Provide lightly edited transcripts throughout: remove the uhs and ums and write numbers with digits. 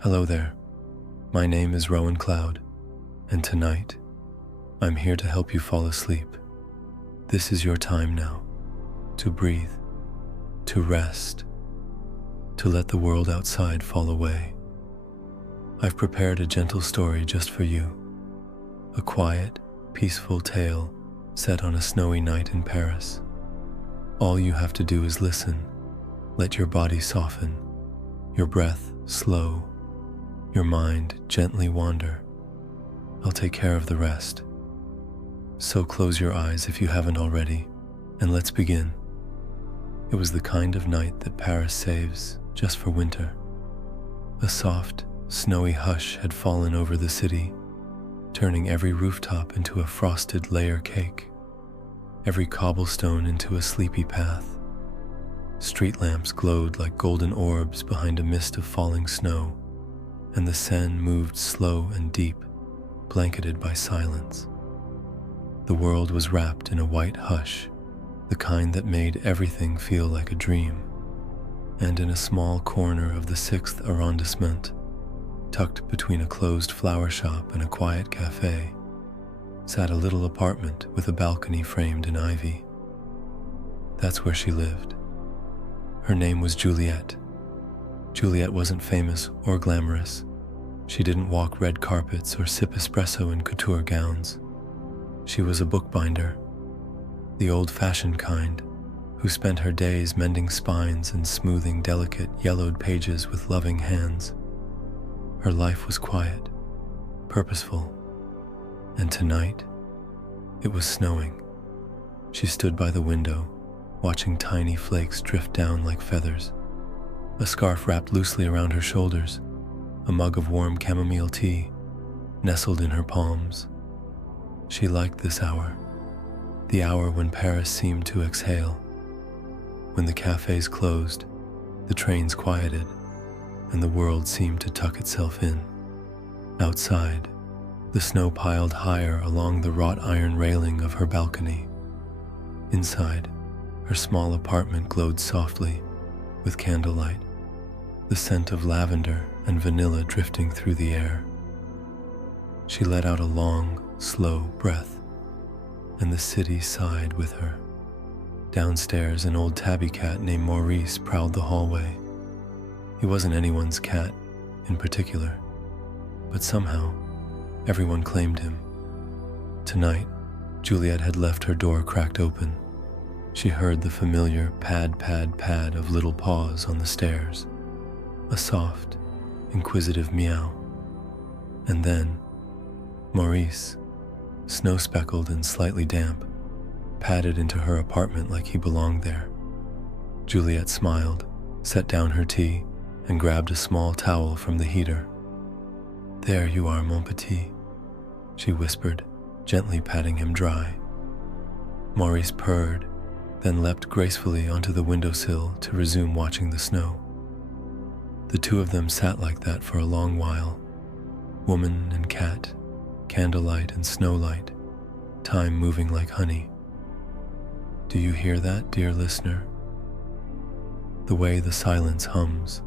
Hello there. My name is Rowan Cloud, and tonight, I'm here to help you fall asleep. This is your time now, to breathe, to rest, to let the world outside fall away. I've prepared a gentle story just for you, a quiet, peaceful tale set on a snowy night in Paris. All you have to do is listen, let your body soften, your breath slow, your mind gently wander. I'll take care of the rest. So close your eyes if you haven't already, and let's begin. It was the kind of night that Paris saves just for winter. A soft, snowy hush had fallen over the city, turning every rooftop into a frosted layer cake, every cobblestone into a sleepy path. Street lamps glowed like golden orbs behind a mist of falling snow, and the Seine moved slow and deep, blanketed by silence. The world was wrapped in a white hush, the kind that made everything feel like a dream. And in a small corner of the 6th arrondissement, tucked between a closed flower shop and a quiet cafe, sat a little apartment with a balcony framed in ivy. That's where she lived. Her name was Juliette. Juliette wasn't famous or glamorous. She didn't walk red carpets or sip espresso in couture gowns. She was a bookbinder, the old-fashioned kind, who spent her days mending spines and smoothing delicate, yellowed pages with loving hands. Her life was quiet, purposeful, and tonight, it was snowing. She stood by the window, watching tiny flakes drift down like feathers. A scarf wrapped loosely around her shoulders, a mug of warm chamomile tea nestled in her palms. She liked this hour, the hour when Paris seemed to exhale, when the cafes closed, the trains quieted, and the world seemed to tuck itself in. Outside, the snow piled higher along the wrought iron railing of her balcony. Inside, her small apartment glowed softly with candlelight, the scent of lavender and vanilla drifting through the air. She let out a long, slow breath, and the city sighed with her. Downstairs, an old tabby cat named Maurice prowled the hallway. He wasn't anyone's cat in particular, but somehow, everyone claimed him. Tonight, Juliette had left her door cracked open. She heard the familiar pad, pad, pad of little paws on the stairs, a soft, inquisitive meow. And then, Maurice, snow-speckled and slightly damp, padded into her apartment like he belonged there. Juliette smiled, set down her tea, and grabbed a small towel from the heater. "There you are, mon petit," she whispered, gently patting him dry. Maurice purred, then leapt gracefully onto the windowsill to resume watching the snow. The two of them sat like that for a long while, woman and cat, candlelight and snowlight, time moving like honey. Do you hear that, dear listener? The way the silence hums,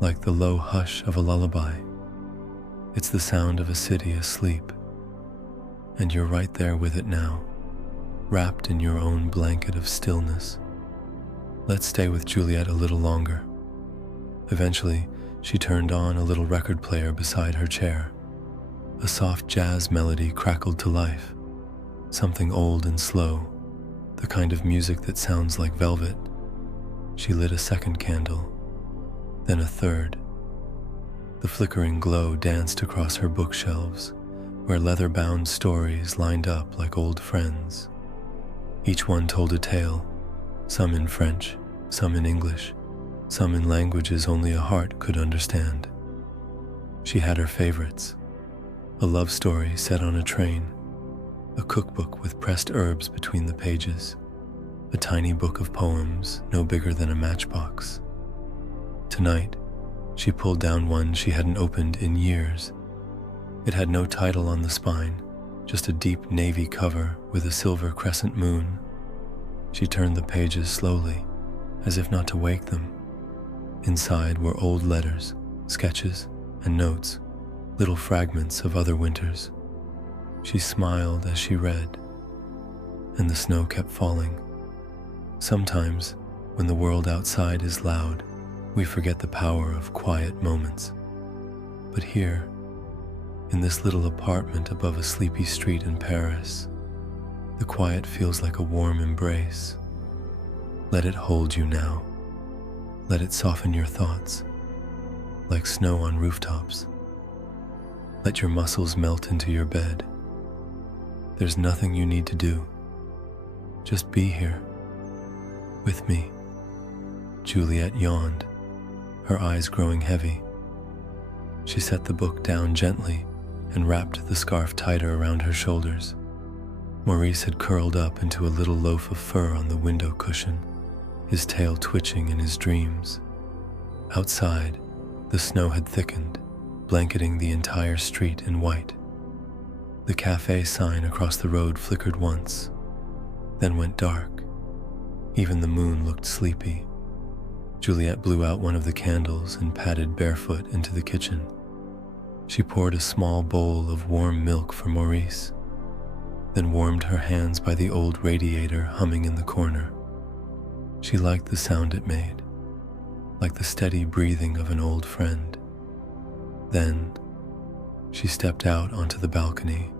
like the low hush of a lullaby. It's the sound of a city asleep, and you're right there with it now, wrapped in your own blanket of stillness. Let's stay with Juliette a little longer. Eventually, she turned on a little record player beside her chair. A soft jazz melody crackled to life, something old and slow, the kind of music that sounds like velvet. She lit a second candle, then a third. The flickering glow danced across her bookshelves, where leather-bound stories lined up like old friends. Each one told a tale, some in French, some in English, some in languages only a heart could understand. She had her favorites: a love story set on a train, a cookbook with pressed herbs between the pages, a tiny book of poems no bigger than a matchbox. Tonight, she pulled down one she hadn't opened in years. It had no title on the spine, just a deep navy cover with a silver crescent moon. She turned the pages slowly, as if not to wake them. Inside were old letters, sketches, and notes, little fragments of other winters. She smiled as she read, and the snow kept falling. Sometimes, when the world outside is loud, we forget the power of quiet moments. But here, in this little apartment above a sleepy street in Paris, the quiet feels like a warm embrace. Let it hold you now. Let it soften your thoughts, like snow on rooftops. Let your muscles melt into your bed. There's nothing you need to do. Just be here, with me. Juliette yawned, her eyes growing heavy. She set the book down gently and wrapped the scarf tighter around her shoulders. Maurice had curled up into a little loaf of fur on the window cushion, his tail twitching in his dreams. Outside, the snow had thickened, blanketing the entire street in white. The cafe sign across the road flickered once, then went dark. Even the moon looked sleepy. Juliette blew out one of the candles and padded barefoot into the kitchen. She poured a small bowl of warm milk for Maurice, then warmed her hands by the old radiator humming in the corner. She liked the sound it made, like the steady breathing of an old friend. Then, she stepped out onto the balcony.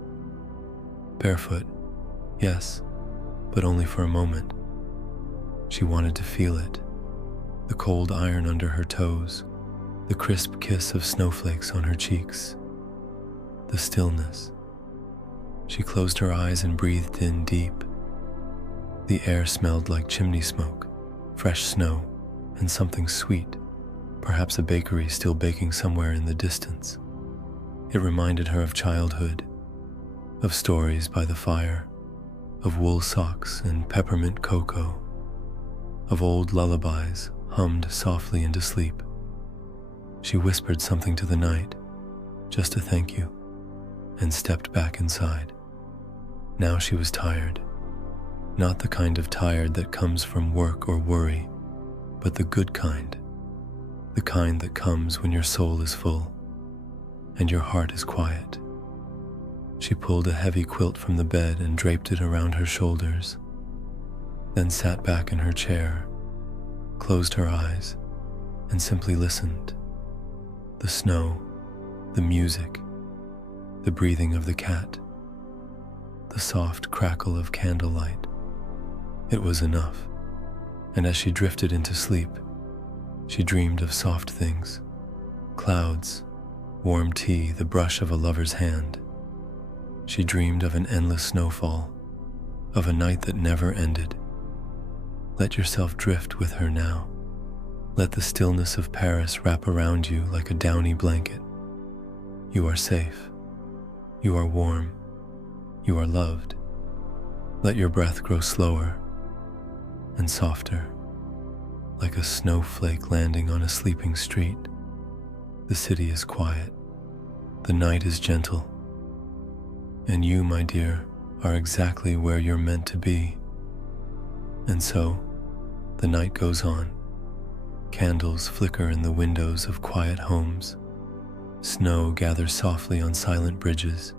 Barefoot, yes, but only for a moment. She wanted to feel it, the cold iron under her toes, the crisp kiss of snowflakes on her cheeks, the stillness. She closed her eyes and breathed in deep. The air smelled like chimney smoke, fresh snow, and something sweet, perhaps a bakery still baking somewhere in the distance. It reminded her of childhood, of stories by the fire, of wool socks and peppermint cocoa, of old lullabies hummed softly into sleep. She whispered something to the night, just a thank you, and stepped back inside. Now she was tired, not the kind of tired that comes from work or worry, but the good kind, the kind that comes when your soul is full and your heart is quiet. She pulled a heavy quilt from the bed and draped it around her shoulders, then sat back in her chair, closed her eyes, and simply listened. The snow, the music, the breathing of the cat, the soft crackle of candlelight. It was enough, and as she drifted into sleep, she dreamed of soft things, clouds, warm tea, the brush of a lover's hand. She dreamed of an endless snowfall, of a night that never ended. Let yourself drift with her now. Let the stillness of Paris wrap around you like a downy blanket. You are safe. You are warm. You are loved. Let your breath grow slower and softer, like a snowflake landing on a sleeping street. The city is quiet. The night is gentle. And you, my dear, are exactly where you're meant to be. And so, the night goes on. Candles flicker in the windows of quiet homes. Snow gathers softly on silent bridges.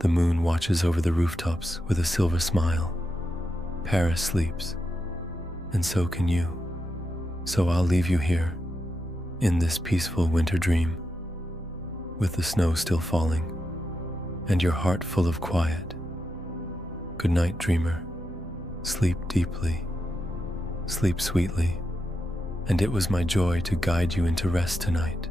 The moon watches over the rooftops with a silver smile. Paris sleeps, and so can you. So I'll leave you here, in this peaceful winter dream, with the snow still falling, and your heart full of quiet. Good night, dreamer. Sleep deeply, sleep sweetly, and it was my joy to guide you into rest tonight.